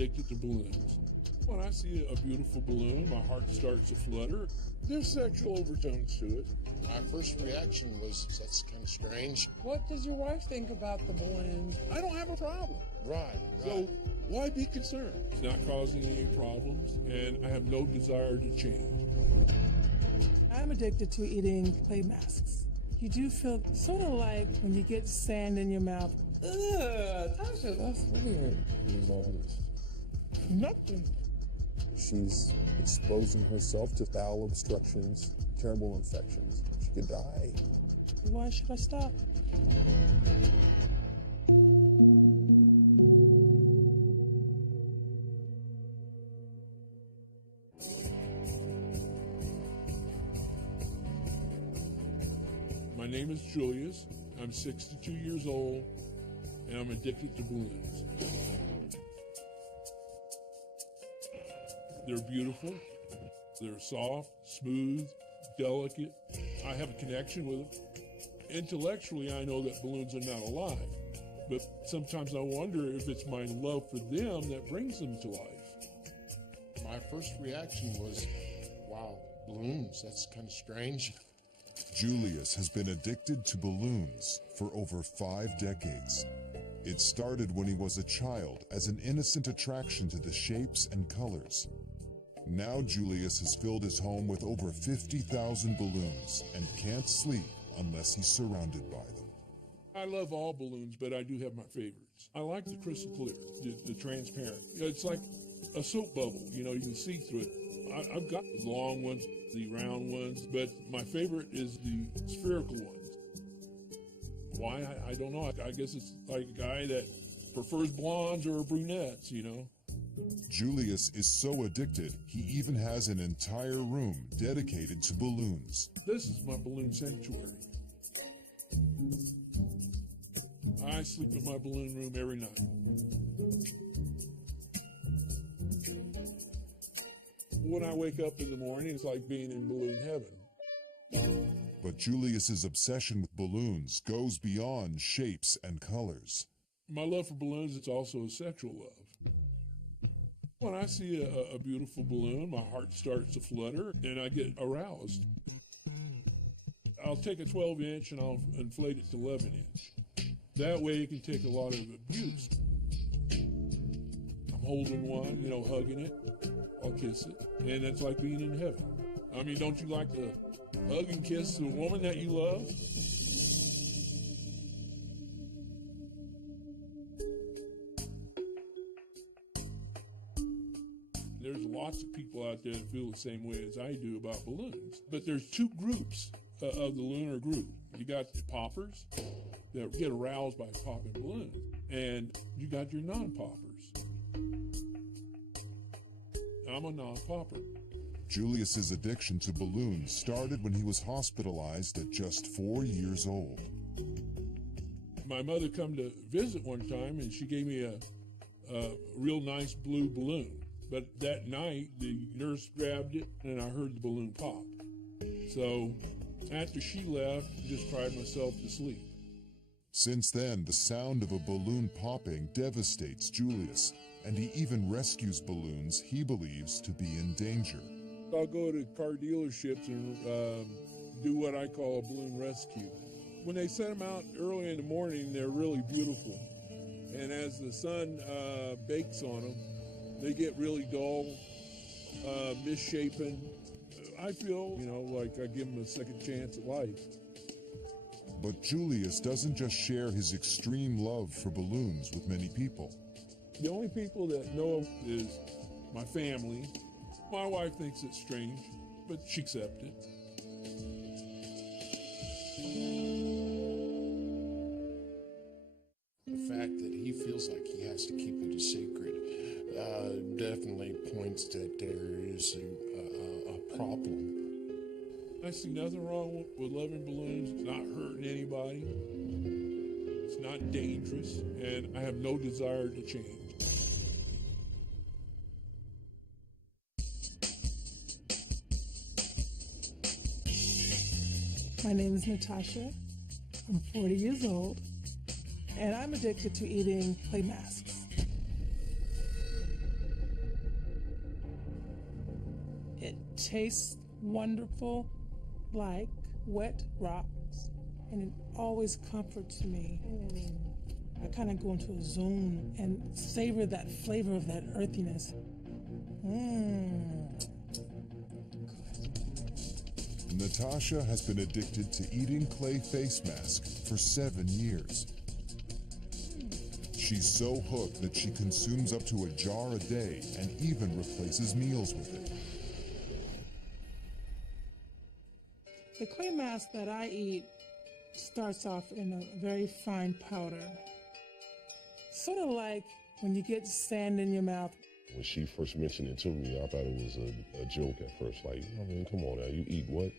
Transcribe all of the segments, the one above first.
addicted to balloons. When I see a beautiful balloon, my heart starts to flutter. There's sexual overtones to it. My first reaction was, that's kind of strange. What does your wife think about the balloons? I don't have a problem. Right. So why be concerned? It's not causing any problems, and I have no desire to change. I'm addicted to eating clay masks. You do feel sort of like when you get sand in your mouth. Ugh, Tasha, that's weird. What all this? Nothing. She's exposing herself to bowel obstructions, terrible infections. She could die. Why should I stop? My name is Julius. I'm 62 years old, and I'm addicted to balloons. They're beautiful. They're soft, smooth, delicate. I have a connection with them. Intellectually, I know that balloons are not alive, but sometimes I wonder if it's my love for them that brings them to life. My first reaction was, wow, balloons, that's kind of strange. Julius has been addicted to balloons for over 5 decades. It started when he was a child as an innocent attraction to the shapes and colors. Now Julius has filled his home with over 50,000 balloons and can't sleep unless he's surrounded by them. I love all balloons, but I do have my favorites. I like the crystal clear, the transparent. It's like a soap bubble, you can see through it. I've got the long ones, the round ones, but my favorite is the spherical ones. Why? I don't know. I guess it's like a guy that prefers blondes or brunettes, Julius is so addicted, he even has an entire room dedicated to balloons. This is my balloon sanctuary. I sleep in my balloon room every night. When I wake up in the morning, it's like being in balloon heaven. But Julius's obsession with balloons goes beyond shapes and colors. My love for balloons is also a sexual love. When I see a beautiful balloon, my heart starts to flutter and I get aroused. I'll take a 12-inch and I'll inflate it to 11-inch. That way it can take a lot of abuse. I'm holding one, hugging it. I'll kiss it. And that's like being in heaven. I mean, don't you like to hug and kiss the woman that you love? There's lots of people out there that feel the same way as I do about balloons. But there's 2 groups of the lunar group. You got the poppers that get aroused by popping balloons, and you got your non-poppers. I'm a non-popper. Julius's addiction to balloons started when he was hospitalized at just 4 years old. My mother come to visit one time, and she gave me a real nice blue balloon. But that night, the nurse grabbed it, and I heard the balloon pop. So after she left, I just cried myself to sleep. Since then, the sound of a balloon popping devastates Julius, and he even rescues balloons he believes to be in danger. I'll go to car dealerships and do what I call a balloon rescue. When they set them out early in the morning, they're really beautiful. And as the sun bakes on them, they get really dull, misshapen. I feel, like I give them a second chance at life. But Julius doesn't just share his extreme love for balloons with many people. The only people that know is my family. My wife thinks it's strange, but she accepts it. The fact that he feels like he has to keep it a secret definitely points that there is a problem. I see nothing wrong with loving balloons. It's not hurting anybody. It's not dangerous, and I have no desire to change. My name is Natasha. I'm 40 years old, and I'm addicted to eating clay masks. tastes wonderful, like wet rocks, and it always comforts me. I kind of go into a zone and savor that flavor of that earthiness. Natasha has been addicted to eating clay face mask for 7 years. She's so hooked that she consumes up to a jar a day and even replaces meals with it. The clay mask that I eat starts off in a very fine powder. Sort of like when you get sand in your mouth. When she first mentioned it to me, I thought it was a joke at first. Like, I mean, come on now, you eat what?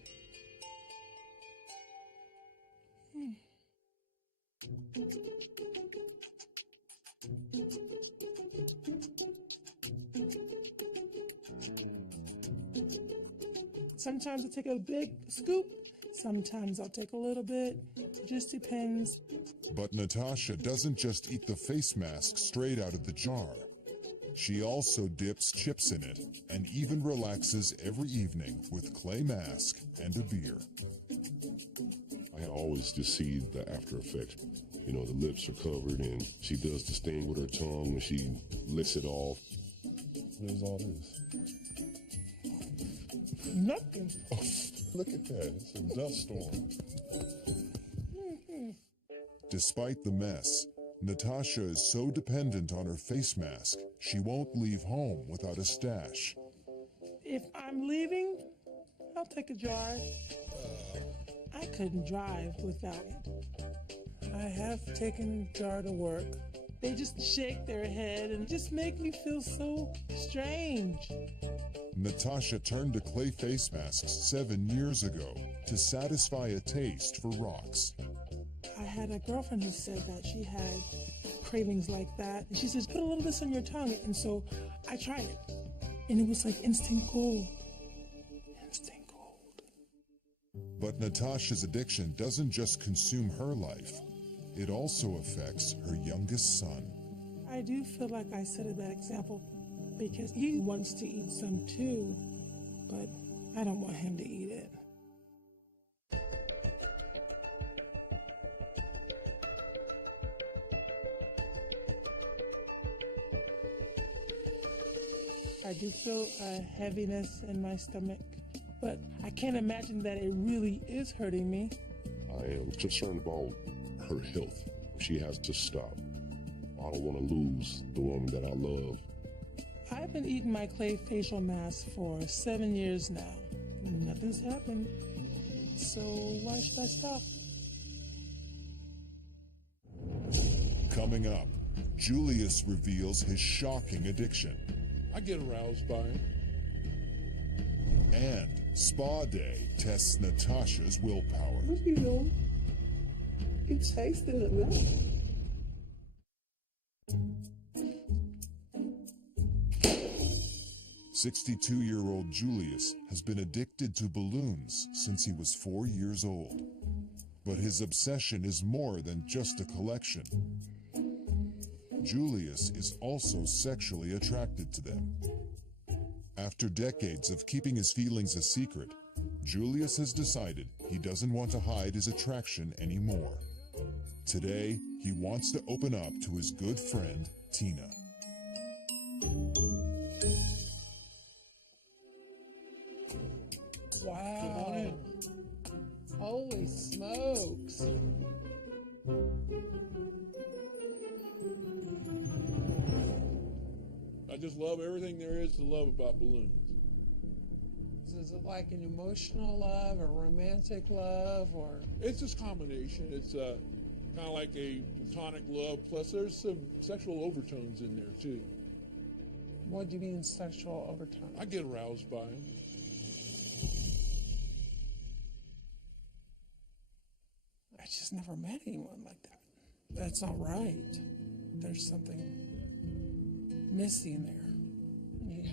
Sometimes I take a big scoop, sometimes I'll take a little bit. It just depends. But Natasha doesn't just eat the face mask straight out of the jar. She also dips chips in it and even relaxes every evening with clay mask and a beer. I always just see the after effects. You know, the lips are covered and she does this thing with her tongue when she licks it off. What is all this? Nothing. Oh, look at that. It's a dust storm. Despite the mess, Natasha is so dependent on her face mask, she won't leave home without a stash. If I'm leaving, I'll take a jar. I couldn't drive without it. I have taken a jar to work. They just shake their head and just make me feel so strange. Natasha turned to clay face masks 7 years ago to satisfy a taste for rocks. I had a girlfriend who said that she had cravings like that. And she says, put a little of this on your tongue. And so I tried it. And it was like instant gold. Instant gold. But Natasha's addiction doesn't just consume her life. It also affects her youngest son. I do feel like I set a bad example because he wants to eat some too, but I don't want him to eat it. I do feel a heaviness in my stomach, but I can't imagine that it really is hurting me. I am concerned about her health. She has to stop. I don't want to lose the woman that I love. I've been eating my clay facial mask for 7 years now. Nothing's happened. So why should I stop? Coming up, Julius reveals his shocking addiction. I get aroused by him. And Spa Day tests Natasha's willpower. What you doing? You tasting it now. 62-year-old Julius has been addicted to balloons since he was 4 years old. But his obsession is more than just a collection. Julius is also sexually attracted to them. After decades of keeping his feelings a secret, Julius has decided he doesn't want to hide his attraction anymore. Today, he wants to open up to his good friend, Tina. Wow. Holy smokes. I just love everything there is to love about balloons. Is it like an emotional love or romantic love or? It's this combination. It's kind of like a platonic love, plus there's some sexual overtones in there too. What do you mean sexual overtone? I get aroused by them. I just never met anyone like that. That's not right. There's something missing there.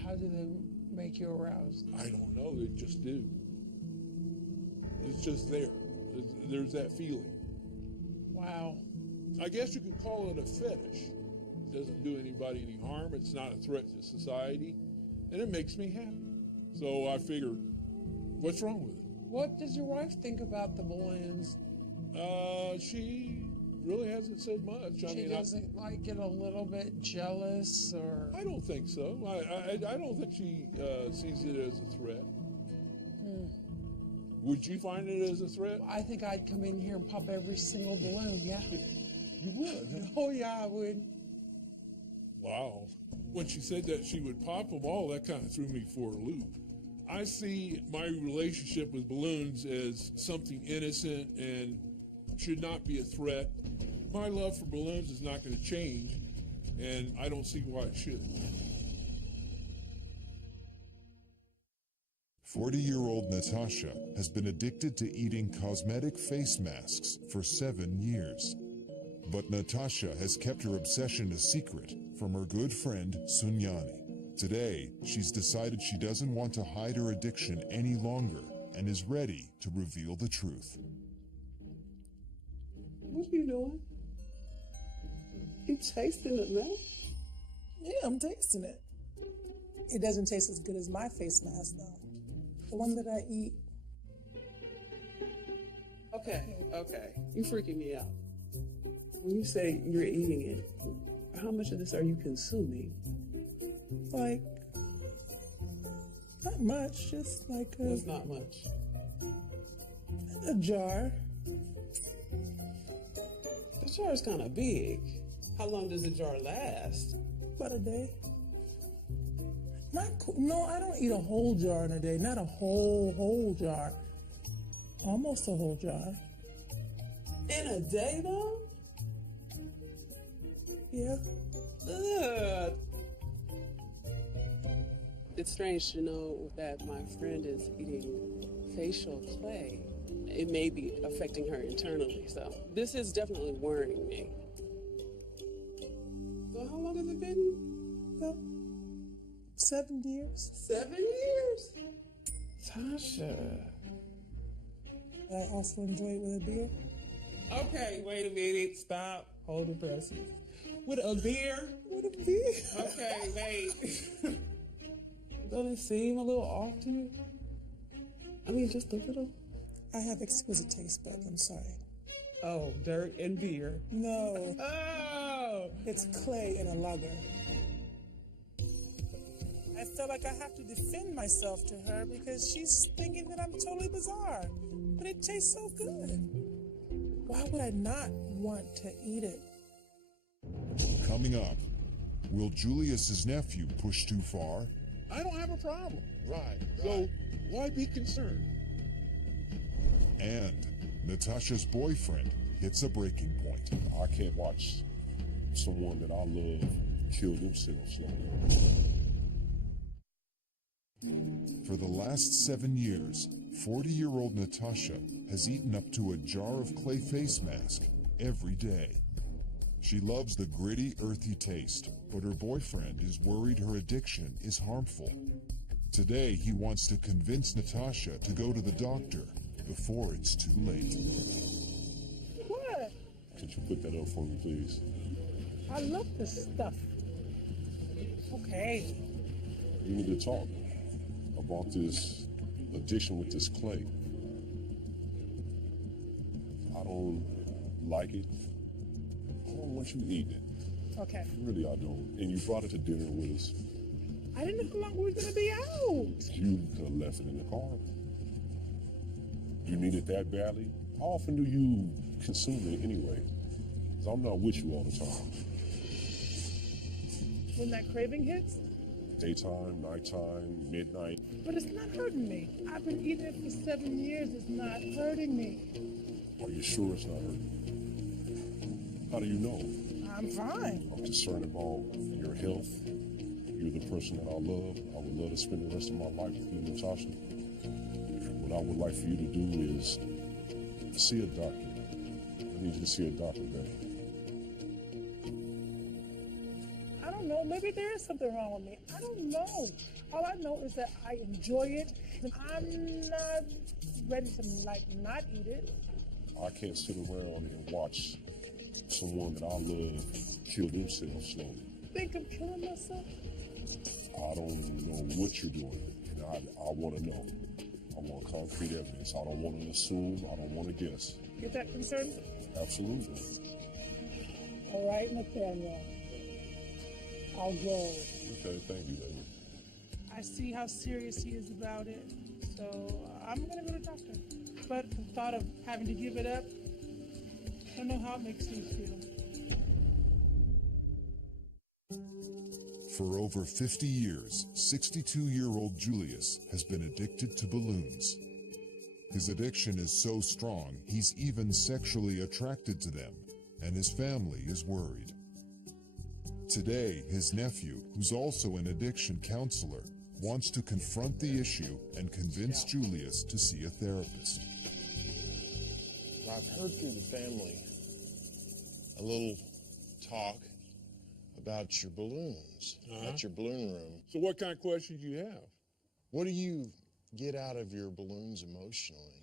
How do they make you aroused? I don't know. They just do. It's just there. There's that feeling. Wow. I guess you could call it a fetish. It doesn't do anybody any harm. It's not a threat to society. And it makes me happy. So I figured What's wrong with it? What does your wife think about the balloons? She really hasn't said much. She doesn't like get a little bit jealous, or I don't think so. I don't think she sees it as a threat. Would you find it as a threat? I think I'd come in here and pop every single balloon. Yeah. You would. Huh? Oh yeah, I would. Wow. When she said that she would pop them all, that kind of threw me for a loop. I see my relationship with balloons as something innocent and should not be a threat. My love for balloons is not going to change, and I don't see why it should. 40-year-old Natasha has been addicted to eating cosmetic face masks for 7 years. But Natasha has kept her obsession a secret from her good friend Sunyani. Today, she's decided she doesn't want to hide her addiction any longer and is ready to reveal the truth. What are you doing? You tasting it, man? Yeah, I'm tasting it. It doesn't taste as good as my face mask, though. The one that I eat. Okay. You freaking me out. When you say you're eating it, how much of this are you consuming? Like, not much, just like It's not much. a jar. The jar is kind of big. How long does the jar last? About a day. No, I don't eat a whole jar in a day. Not a whole jar. Almost a whole jar. In a day, though? Yeah. Ugh. It's strange to know that my friend is eating facial clay. It may be affecting her internally, so this is definitely worrying me. So how long has it been? About 7 years. 7 years? Tasha. I also enjoy it with a beer. Okay, wait a minute. Stop. Hold the presses. With a beer? With a beer. Okay, wait. Doesn't it seem a little off to you? I mean, just a little. I have exquisite taste buds, I'm sorry. Oh, dirt and beer. No, Oh! it's clay in a lager. I feel like I have to defend myself to her because she's thinking that I'm totally bizarre. But it tastes so good. Why would I not want to eat it? Coming up, will Julius's nephew push too far? I don't have a problem. Right. So why be concerned? And Natasha's boyfriend hits a breaking point. I can't watch someone that I love kill themselves slowly. For the last 7 years, 40-year-old Natasha has eaten up to a jar of clay face mask every day. She loves the gritty, earthy taste, but her boyfriend is worried her addiction is harmful. Today, he wants to convince Natasha to go to the doctor before it's too late. What? Could you put that up for me, please? I love this stuff. Okay. We need to talk about this addiction with this clay. I don't like it. I don't want you eating it. Okay. Really, I don't. And you brought it to dinner with us. I didn't know how long we were gonna be out. You could have left it in the car. You need it that badly? How often do you consume it anyway? 'Cause I'm not with you all the time. When that craving hits, Daytime, nighttime, midnight. but it's not hurting me. I've been eating it for 7 years. It's not hurting me. Are you sure it's not hurting? How do you know? I'm fine. I'm concerned about your health. You're the person that I love. I would love to spend the rest of my life with you, Natasha. What I would like for you to do is see a doctor. I need you to see a doctor, baby. I don't know. Maybe there is something wrong with me. I don't know. All I know is that I enjoy it, and I'm not ready to not eat it. I can't sit around and watch someone that I love kill themselves slowly. Think of killing myself? I don't know what you're doing, and I want to know. I want concrete evidence. I don't want to assume. I don't want to guess. Get that concerned? Absolutely. All right, Nathaniel. I'll go. Okay, thank you, lady. I see how serious he is about it, so I'm gonna go to the doctor. But the thought of having to give it up, I don't know how it makes me feel. For over 50 years, 62-year-old Julius has been addicted to balloons. His addiction is so strong, he's even sexually attracted to them, and his family is worried. Today, his nephew, who's also an addiction counselor, wants to confront the issue and convince Julius to see a therapist. I've heard through the family a little talk about your balloons, about your balloon room. So what kind of questions do you have? What do you get out of your balloons emotionally?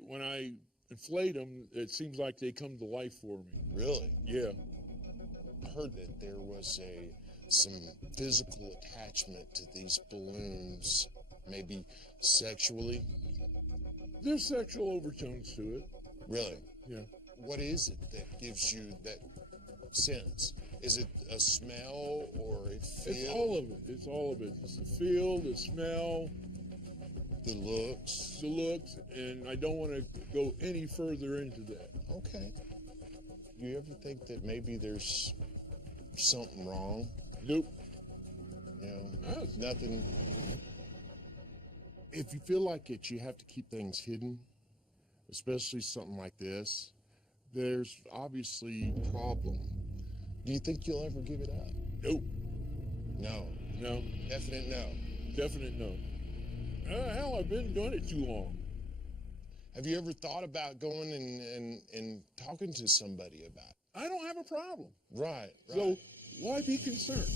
When I inflate them, it seems like they come to life for me. Really? Yeah. I heard that there was some physical attachment to these balloons, maybe sexually. There's sexual overtones to it. Really? Yeah. What is it that gives you that sense? Is it a smell or a feel? It's all of it. It's all of it. It's the feel, the smell, the looks. the looks, and I don't want to go any further into that. Okay. You ever think that maybe there's something wrong? Nope. You know, Yes. nothing. If you feel like it, you have to keep things hidden, especially something like this, there's obviously a problem. Do you think you'll ever give it up? Nope. No. No. Definite no. Definite no. Hell, I've been doing it too long. Have you ever thought about going and talking to somebody about it? I don't have a problem. Right. So why be concerned?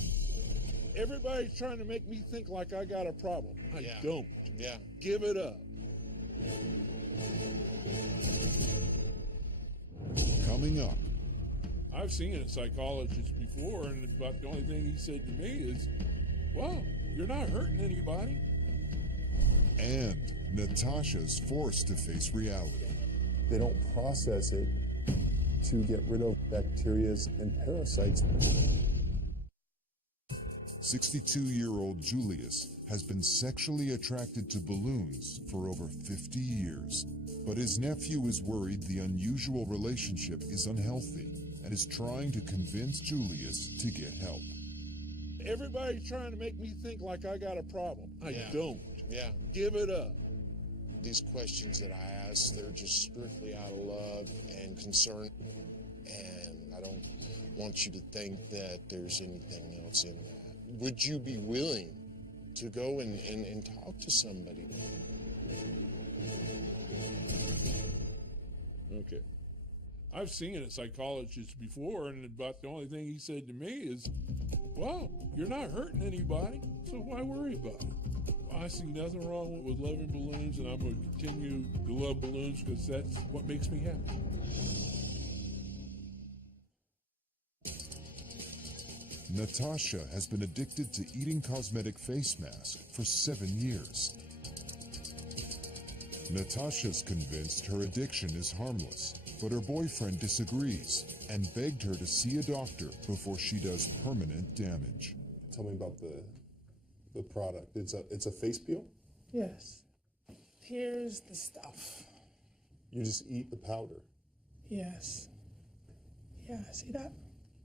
Everybody's trying to make me think like I got a problem. I don't. Yeah. Give it up. Coming up, I've seen a psychologist before, and about the only thing he said to me is, well, you're not hurting anybody. and Natasha's forced to face reality. They don't process it to get rid of bacteria and parasites. 62-year-old Julius has been sexually attracted to balloons for over 50 years. But his nephew is worried the unusual relationship is unhealthy and is trying to convince Julius to get help. Everybody's trying to make me think like I got a problem. I don't. Yeah. Give it up. These questions that I ask, they're just strictly out of love and concern. And I don't want you to think that there's anything else in that. Would you be willing to go and talk to somebody? Okay. I've seen a psychologist before, and about the only thing he said to me is, well, you're not hurting anybody, so why worry about it? I see nothing wrong with loving balloons, and I'm going to continue to love balloons because that's what makes me happy. Natasha has been addicted to eating cosmetic face masks for 7 years. Natasha's convinced her addiction is harmless, but her boyfriend disagrees and begged her to see a doctor before she does permanent damage. Tell me about the product. It's a face peel? Yes. Here's the stuff. You just eat the powder, Yes. Yeah, see that?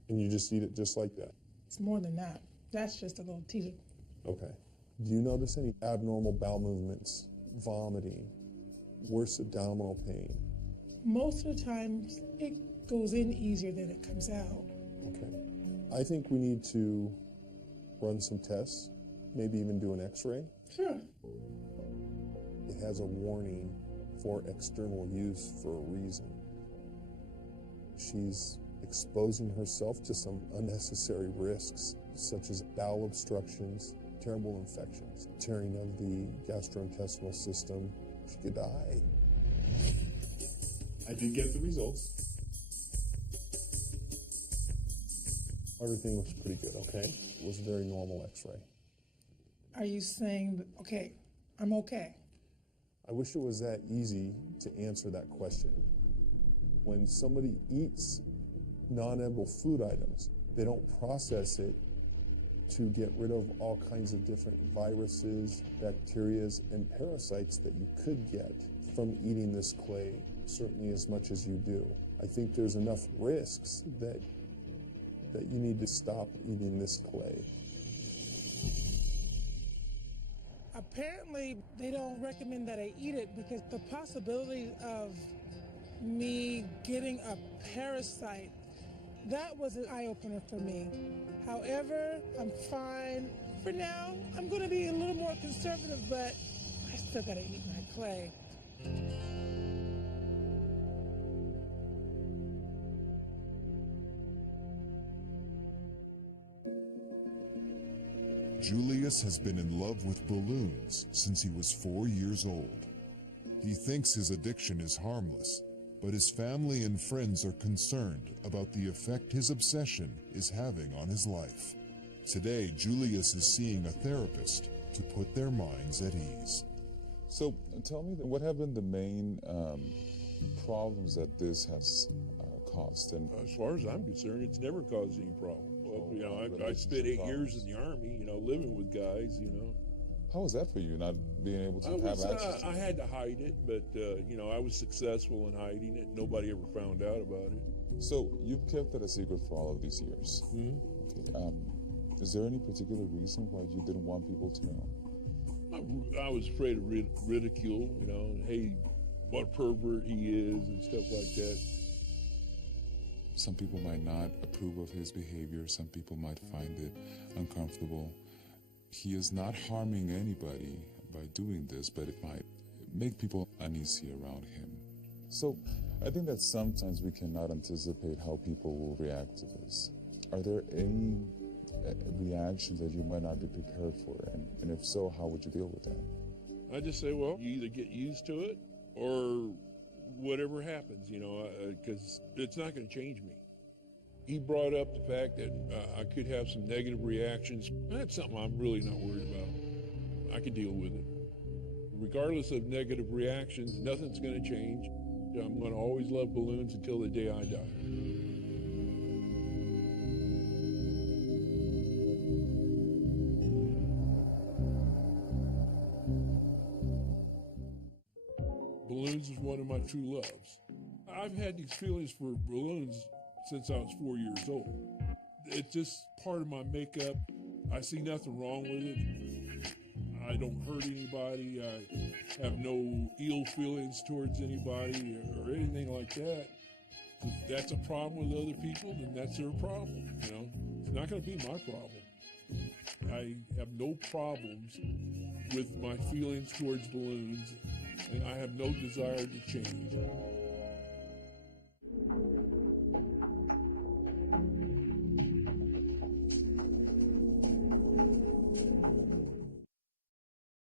and you just eat it just like that. It's more than that. That's just a little teaser. Okay. Do you notice any abnormal bowel movements, vomiting, worse abdominal pain? Most of the times, it goes in easier than it comes out. Okay. I think we need to run some tests, maybe even do an x-ray. Sure. It has a warning for external use for a reason. She's exposing herself to some unnecessary risks, such as bowel obstructions, terrible infections, tearing of the gastrointestinal system. She could die. I did get the results. Everything looks pretty good, okay? It was a very normal x-ray. Are you saying, okay, I'm okay? I wish it was that easy to answer that question. When somebody eats non-edible food items, they don't process it to get rid of all kinds of different viruses, bacteria, and parasites that you could get from eating this clay, certainly as much as you do. I think there's enough risks that you need to stop eating this clay. Apparently, they don't recommend that I eat it because the possibility of me getting a parasite, that was an eye-opener for me. However, I'm fine. For now, I'm going to be a little more conservative, but I still got to eat my clay. Julius has been in love with balloons since he was 4 years old. He thinks his addiction is harmless, but his family and friends are concerned about the effect his obsession is having on his life. Today, Julius is seeing a therapist to put their minds at ease. So tell me, what have been the main problems that this has caused? And as far as I'm concerned, it's never caused any problem. Well, you know, I spent 8 years in the Army, you know, living with guys, you know. How was that for you, not being able to have access? I had to hide it, but, you know, I was successful in hiding it. Nobody ever found out about it. So you've kept that a secret for all of these years. Mm-hmm. Okay. Is there any particular reason why you didn't want people to know? I was afraid of ridicule, you know, hey, what a pervert he is and stuff like that. Some people might not approve of his behavior. Some people might find it uncomfortable. He is not harming anybody by doing this, but it might make people uneasy around him. So I think that sometimes we cannot anticipate how people will react to this. Are there any reactions that you might not be prepared for? And if so, how would you deal with that? I just say, well, you either get used to it or whatever happens, you know, because it's not going to change me. He brought up the fact that I could have some negative reactions. That's something I'm really not worried about. I can deal with it. Regardless of negative reactions, nothing's going to change. I'm going to always love balloons until the day I die. Balloons is one of my true loves. I've had these feelings for balloons since I was 4 years old. It's just part of my makeup. I see nothing wrong with it. I don't hurt anybody. I have no ill feelings towards anybody or anything like that. If that's a problem with other people, then that's their problem, you know. It's not going to be my problem. I have no problems with my feelings towards balloons, and I have no desire to change.